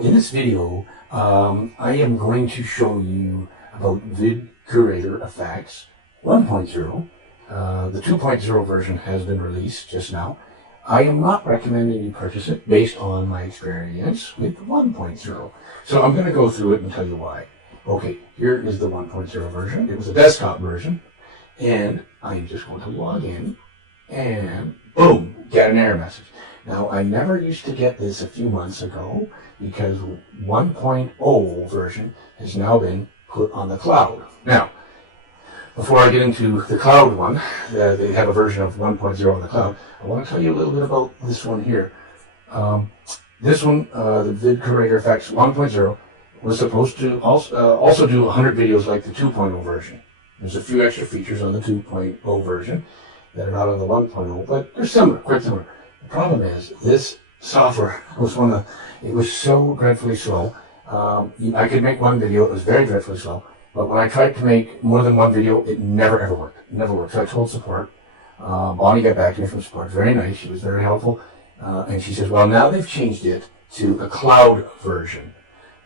So in this video, I am going to show you about VidcuratorFX 1.0. The 2.0 version has been released just now. I am not recommending you purchase it based on my experience with 1.0. So I'm going to go through it and tell you why. Okay, here is the 1.0 version. It was a desktop version. And I'm just going to log in and boom, get an error message. Now, I never used to get this a few months ago because 1.0 version has now been put on the cloud. Now, before I get into the cloud one, they have a version of 1.0 on the cloud. I want to tell you a little bit about this one here. This one, the VidcuratorFX 1.0, was supposed to also do 100 videos like the 2.0 version. There's a few extra features on the 2.0 version that are not on the 1.0, but they're similar, quite similar. The problem is, this software was it was so dreadfully slow. I could make one video, it was very dreadfully slow, but when I tried to make more than one video, it never ever worked. It never worked. So I told support. Bonnie got back to me from support, very nice, she was very helpful, and she says, well, now they've changed it to a cloud version.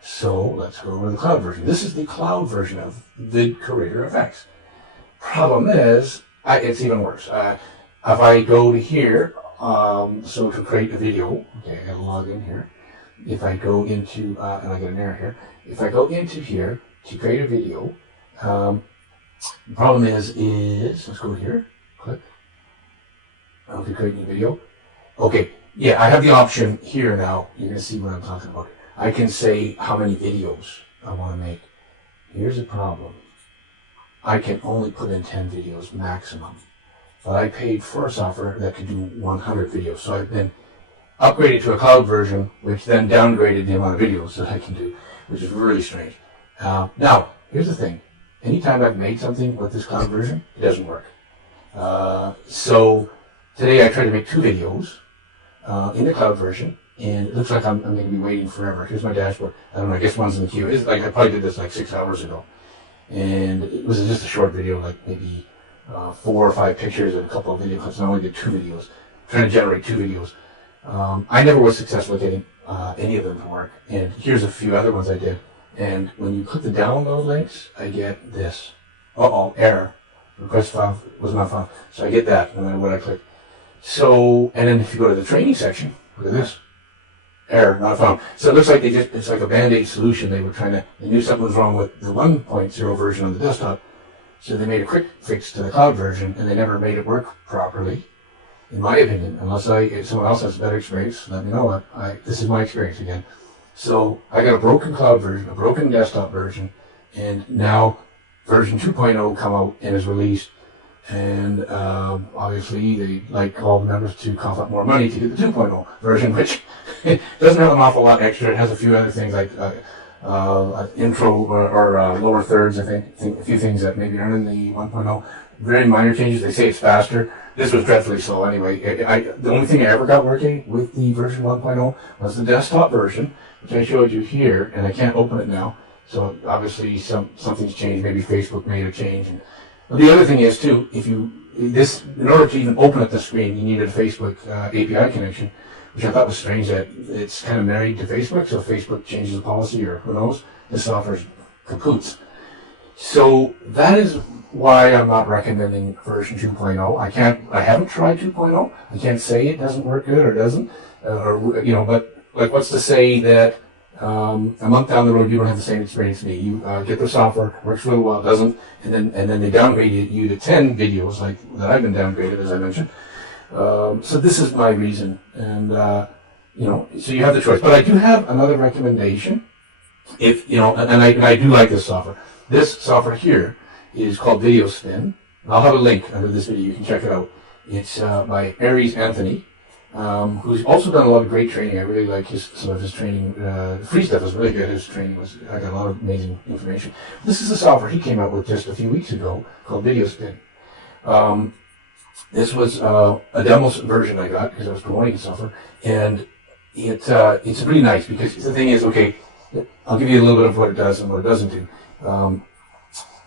So let's go over the cloud version. This is the cloud version of VidcuratorFX. Problem is, it's even worse. If I go to here, so to create a video, okay, I gotta log in here. If I go into, and I get an error here. If I go into here to create a video, the problem is, let's go here, click. Okay, create a new video. Okay, yeah, I have the option here now. You're gonna see what I'm talking about. I can say how many videos I want to make. Here's the problem. I can only put in 10 videos maximum. But I paid for a software that could do 100 videos. So I've been upgraded to a cloud version, which then downgraded the amount of videos that I can do, which is really strange. Now, here's the thing. Anytime I've made something with this cloud version, it doesn't work. So today I tried to make 2 videos in the cloud version. And it looks like I'm going to be waiting forever. Here's my dashboard. I don't know, I guess one's in the queue. It's like I probably did this like 6 hours ago. And it was just a short video, like maybe 4 or 5 pictures and a couple of video clips. And I only did 2 videos, trying to generate 2 videos. I never was successful at getting any of them to work. And here's a few other ones I did. And when you click the download links, I get this. Uh-oh, error. Request file was not found. So I get that no matter what I click. So, and then if you go to the training section, look at this. Error, not found. So it looks like it's like a band-aid solution. They knew something was wrong with the 1.0 version on the desktop. So they made a quick fix to the cloud version, and they never made it work properly, in my opinion. Unless if someone else has a better experience, let me know. This is my experience again. So I got a broken cloud version, a broken desktop version, and now version 2.0 come out and is released. And obviously they like all the members to cough up more money to get the 2.0 version, which it doesn't have an awful lot extra. It has a few other things like intro or lower thirds, I think a few things that maybe aren't in the 1.0. Very minor changes. They say it's faster. This was dreadfully slow anyway. The only thing I ever got working with the version 1.0 was the desktop version, which I showed you here, and I can't open it now. So obviously something's changed. Maybe Facebook made a change. And the other thing is too, in order to even open up the screen, you needed a Facebook API connection, which I thought was strange that it's kind of married to Facebook. So if Facebook changes the policy, or who knows, this software's kapoots. So that is why I'm not recommending version 2.0. I haven't tried 2.0. I can't say it doesn't work good or doesn't, but like what's to say that a month down the road you don't have the same experience as me. You get the software, works really well, doesn't, and then they downgrade you to 10 videos like that I've been downgraded, as I mentioned. So this is my reason, and so you have the choice. But I do have another recommendation. If and I do like this software. This software here is called Videospinn. I'll have a link under this video. You can check it out. It's by Aries Anthony, who's also done a lot of great training. I really like some of his training. The free stuff is really good. His training I got a lot of amazing information. This is a software he came out with just a few weeks ago called Videospinn. This was a demo version I got because I was promoting the software, and it's pretty nice because the thing is, okay, I'll give you a little bit of what it does and what it doesn't do.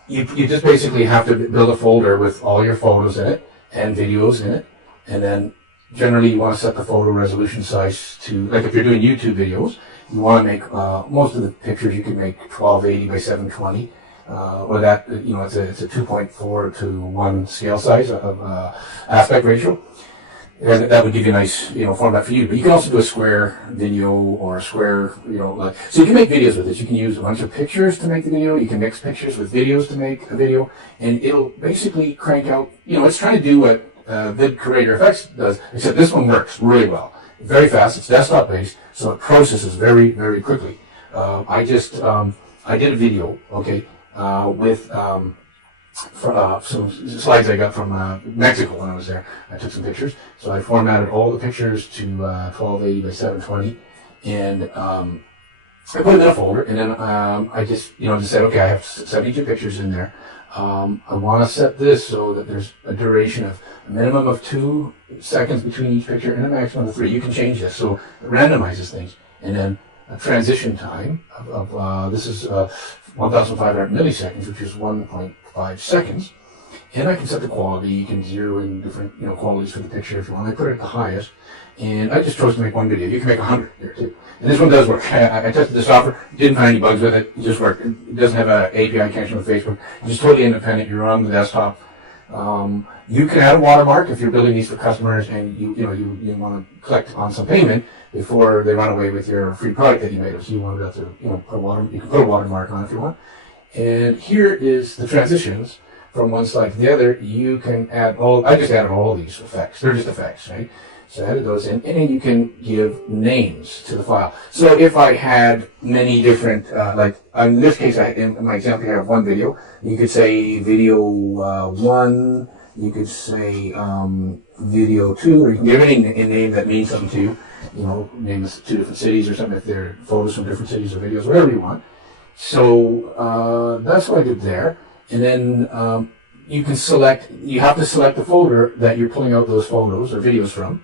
You just basically have to build a folder with all your photos in it and videos in it, and then generally you want to set the photo resolution size to, like if you're doing YouTube videos, you want to make, most of the pictures you can make 1280 by 720. Or that, it's a 2.4 to 1 scale size of aspect ratio. And that would give you a nice, format for you. But you can also do a square video or a square, so you can make videos with this. You can use a bunch of pictures to make the video. You can mix pictures with videos to make a video. And it'll basically crank out, it's trying to do what VidcuratorFX does, except this one works really well. Very fast. It's desktop based, so it processes very, very quickly. I did a video, with some slides I got from Mexico when I was there. I took some pictures, so I formatted all the pictures to 1280 by 720, and I put them in a folder. And then I just said, okay, I have 72 pictures in there. I want to set this so that there's a duration of a minimum of 2 seconds between each picture and a maximum of 3. You can change this, so it randomizes things. And then a transition time of this is 1,500 milliseconds, which is 1.5 seconds. And I can set the quality. You can zero in different qualities for the picture if you want. I put it at the highest, and I just chose to make one video. You can make 100 here too. And this one does work. I tested the software, didn't find any bugs with it. It just worked. It doesn't have an API connection with Facebook. It's just totally independent. You're on the desktop. You can add a watermark if you're building these for customers, and you want to collect on some payment before they run away with your free product that you made. So you want to put you can put a watermark on if you want. And here is the transitions from one slide to the other. You can add I just added all these effects. They're just effects, right? So I added those in, and then you can give names to the file. So if I had many different, like in this case, in my example here, I have one video. You could say video 1. You could say video 2, or you can give any name that means something to you. Name 2 different cities or something if they're photos from different cities or videos, whatever you want. So that's what I did there. And then you have to select the folder that you're pulling out those photos or videos from.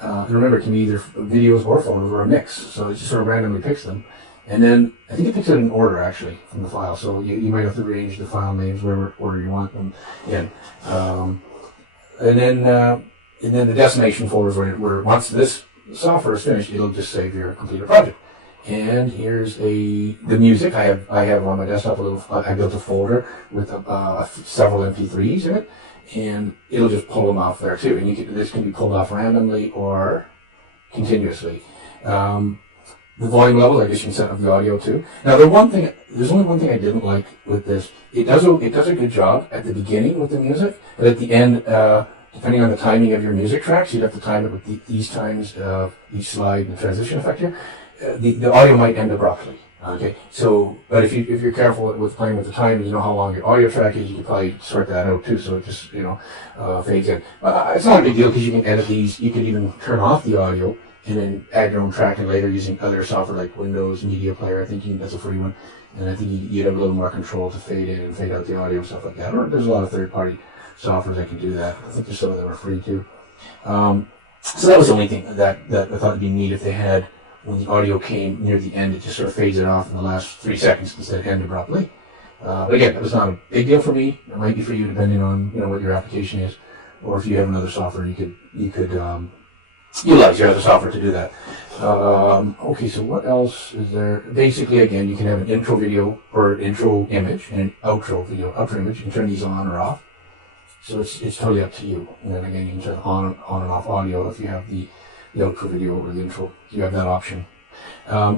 And remember, it can be either videos or photos or a mix. So it just sort of randomly picks them. And then I think it picks it in order, actually, from the file. So you might have to arrange the file names wherever order you want them in. And then the destination folders where once this software is finished, it'll just save your completed project. And here's the music. I have on my desktop I built a folder with several MP3s in it, and it'll just pull them off there too. And this can be pulled off randomly or continuously. The volume level, I guess you can set up the audio too. Now there's only one thing I didn't like with this. It does a good job at the beginning with the music, but at the end, depending on the timing of your music tracks, you'd have to time it with these times of each slide and the transition effect here. The audio might end abruptly. Okay, so but if you're careful with playing with the time, you know how long your audio track is, you can probably sort that out too. So it just fades in. It's not a big deal because you can edit these. You can even turn off the audio and then add your own tracking later using other software like Windows Media Player. I think that's a free one, and I think you'd have a little more control to fade in and fade out the audio and stuff like that. Or there's a lot of third-party softwares that can do that. I think there's some of them are free too. So that was the only thing that I thought would be neat if they had. When the audio came near the end, it just sort of fades it off in the last 3 seconds instead of end abruptly. But again, that was not a big deal for me. It might be for you depending on what your application is, or if you have another software, you could utilize your other software to do that. Okay, so what else is there? Basically, again, you can have an intro video or intro image and an outro image. You can turn these on or off. So it's totally up to you. And then again, you can turn on and off audio if you have the outro video or the intro. You have that option.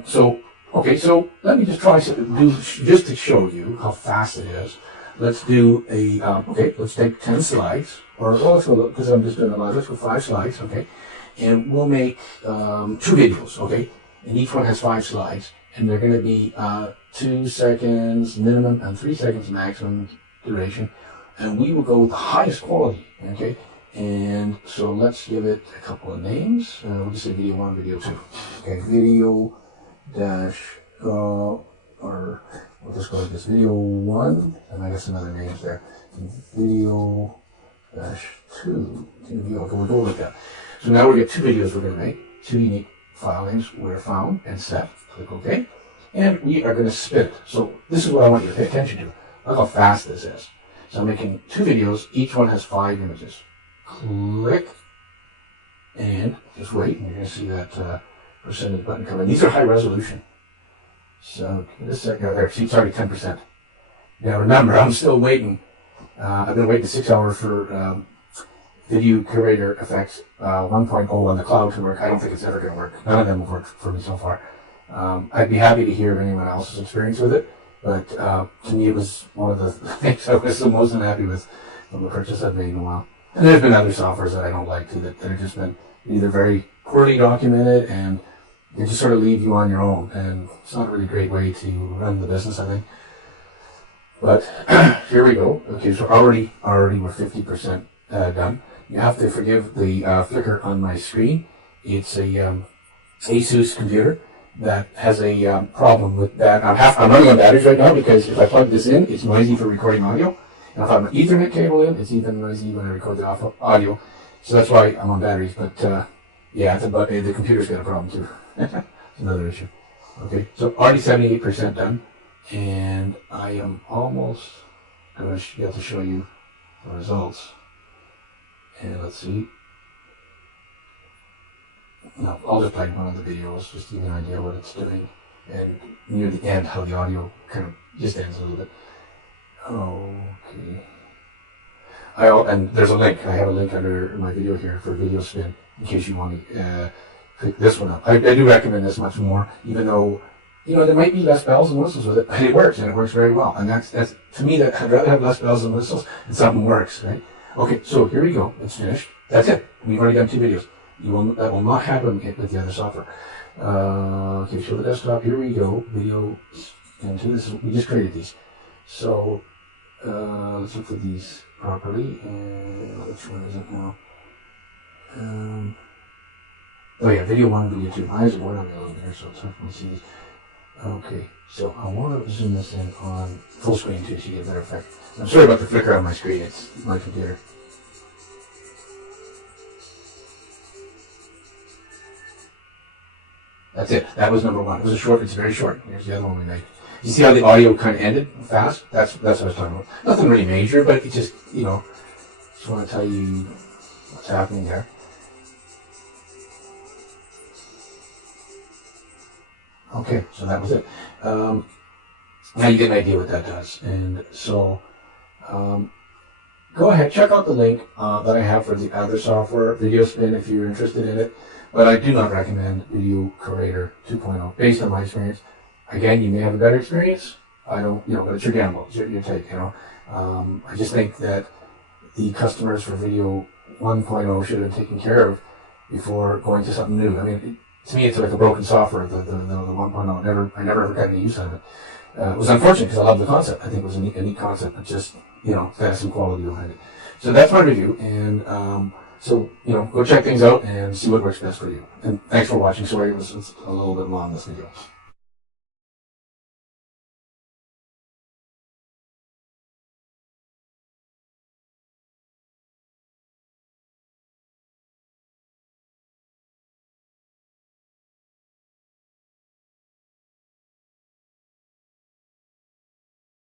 So let me just try just to show you how fast it is. Let's do let's take 10 slides, let's go, because I'm just doing a live, let's go 5 slides, okay? And we'll make 2 videos, okay? And each one has 5 slides, and they're going to be 2 seconds minimum and 3 seconds maximum duration. And we will go with the highest quality, okay? And so let's give it a couple of names. We'll just say video 1, video 2. Okay, video dash, or we'll just go with this video 1, and I guess some other names there. Video dash 2. Okay, we'll go with that. So now we get 2 videos we're going to make. 2 unique file names were found and set. Click OK. And we are going to spin it. So this is what I want you to pay attention to. Look how fast this is. So I'm making 2 videos. Each one has 5 images. Click. and just wait, and you're going to see that percentage button come in. These are high resolution. So give it a second. There, see, it's already 10%. Now remember, I'm still waiting. I've been waiting 6 hours for VidcuratorFX 1.0 on the cloud to work. I don't think it's ever going to work. None of them have worked for me so far. I'd be happy to hear of anyone else's experience with it, but to me it was one of the things I was the most unhappy with from the purchase I've made in a while. And there's been other softwares that I don't like too, that have just been either very poorly documented and they just sort of leave you on your own, and it's not a really great way to run the business, I think. But here we go. Okay, so already we're 50% done. You have to forgive the flicker on my screen. It's a Asus computer that has a problem with that. I'm running on batteries right now because if I plug this in, it's noisy for recording audio. And if I have an Ethernet cable in, it's even noisy when I record the audio. So that's why I'm on batteries. But yeah, the computer's got a problem too. It's another issue. Okay, so already 78% done, and I am almost going to be able to show you the results. And let's see. No, I'll just play one of the videos just to give you an idea what it's doing. And near the end, how the audio kind of just ends a little bit. Okay. And there's a link. I have a link under my video here for Videospinn in case you want to pick this one up. I do recommend this much more, even though, you know, there might be less bells and whistles with it, but it works, and it works very well. And that's to me, that I'd rather have less bells and whistles and something works, right? Okay, so here we go. It's finished. That's it. We've already done 2 videos. That will not happen with the other software. Okay, show the desktop. Here we go. Video and this. We just created these. So let's look for these properly. And which one is it now? Oh yeah, video 1 and video 2. My eyes are going on me a little bit here, so it's hard for me to see these. Okay, so I want to zoom this in on full screen too, so you get a better effect. I'm sorry about the flicker on my screen. It's my computer. That's it. That was number 1. It was it's very short. Here's the other one we made. You see how the audio kind of ended fast? That's what I was talking about. Nothing really major, but it just, you know, just want to tell you what's happening there. Okay, so that was it. Now you get an idea what that does. And so, go ahead, check out the link that I have for the other software, Videospinn, if you're interested in it. But I do not recommend VidcuratorFX 2.0 based on my experience. Again, you may have a better experience. I don't, you know, but it's your gamble. It's your take, you know. I just think that the customers for Video 1.0 should have been taken care of before going to something new. I mean, to me, it's like a broken software, the 1.0. I never ever got any use out of it. It was unfortunate because I love the concept. I think it was a neat concept, but just, you know, it has some quality behind it. So that's my review, and so, you know, go check things out and see what works best for you. And thanks for watching. Sorry it was a little bit long, this video.